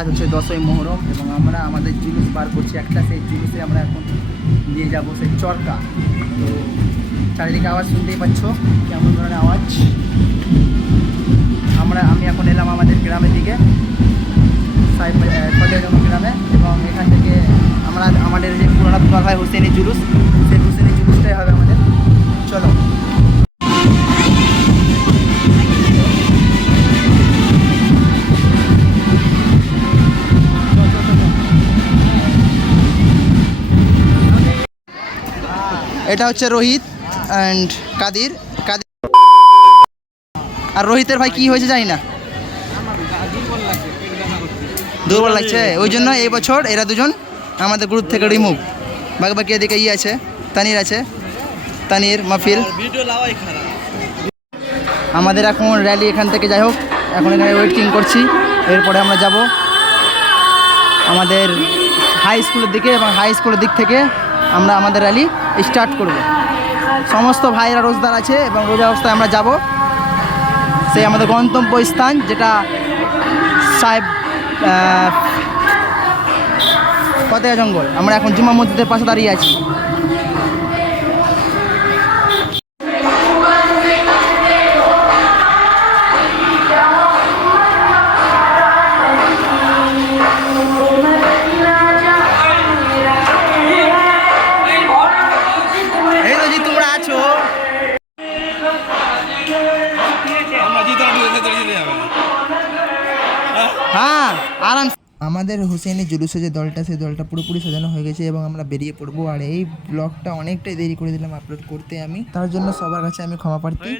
আজ হচ্ছে 10ই মুহররম এবং আমরা আমাদের জুলুস বার করছি একটা, সেই জুলুসে আমরা এখন নিয়ে যাব সেই চরকা। তো চারিদিকে আওয়াজ শুনতেই পাচ্ছ কেমন ধরনের আওয়াজ। আমি এখন এলাম আমাদের গ্রামের দিকে, ফতেহগঞ্জ গ্রামে, এবং এখান থেকে আমাদের যে পুরোনো দরবার হয় হুসেনি জুলুস, সেই হুসেনি জুলুসটাই হবে আমাদের। চলো। এটা হচ্ছে রোহিত অ্যান্ড কাদির। আর রোহিতের ভাই কি হয়েছে জানি না, দুর্বল লাগছে, ওই জন্য এই বছর এরা দুজন আমাদের গ্রুপ থেকে রিমুভ। বাকি এদিকে আছে, তানির আছে, তানির মাহফিল। আমাদের এখন র্যালি এখান থেকে, যাই হোক এখন এখানে ওয়েটিং করছি। এরপরে আমরা যাব আমাদের হাই স্কুলের দিকে, এবং হাই স্কুলের দিক থেকে আমরা আমাদের র্যালি স্টার্ট করব। সমস্ত ভাইরা রোজদার আছে এবং রোজা অবস্থায় আমরা যাব সেই আমাদের গন্তব্য স্থান, যেটা সাহেব ফতেয়া জঙ্গল। আমরা এখন জুম্মা মসজিদের পাশে দাঁড়িয়ে আছি। এই তো জি, তোমরা আছো। হ্যাঁ, আরাম। আমাদের হুসেনি জুলুসে যে দলটা, সেই দলটা পুরোপুরি সাজানো হয়ে গেছে এবং আমরা বেরিয়ে পড়বো। আর এই ব্লগটা অনেকটাই দেরি করে দিলাম আপলোড করতে আমি, তার জন্য সবার কাছে আমি ক্ষমা প্রার্থী।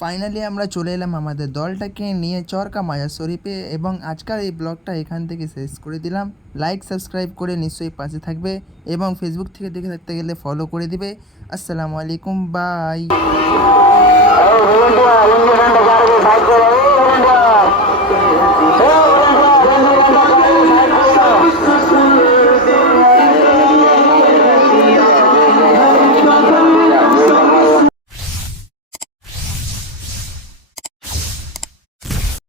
ফাইনালি আমরা চলে এলাম আমাদের দলটাকে নিয়ে চরকা মাজার শরীফে, এবং আজকের এই ব্লগটা এখান থেকে শেষ করে দিলাম। লাইক সাবস্ক্রাইব করে নিশ্চয়ই পাশে থাকবে, এবং ফেসবুক থেকে দেখে থাকতে গেলে ফলো করে দিবে। আসসালামু আলাইকুম, বাই।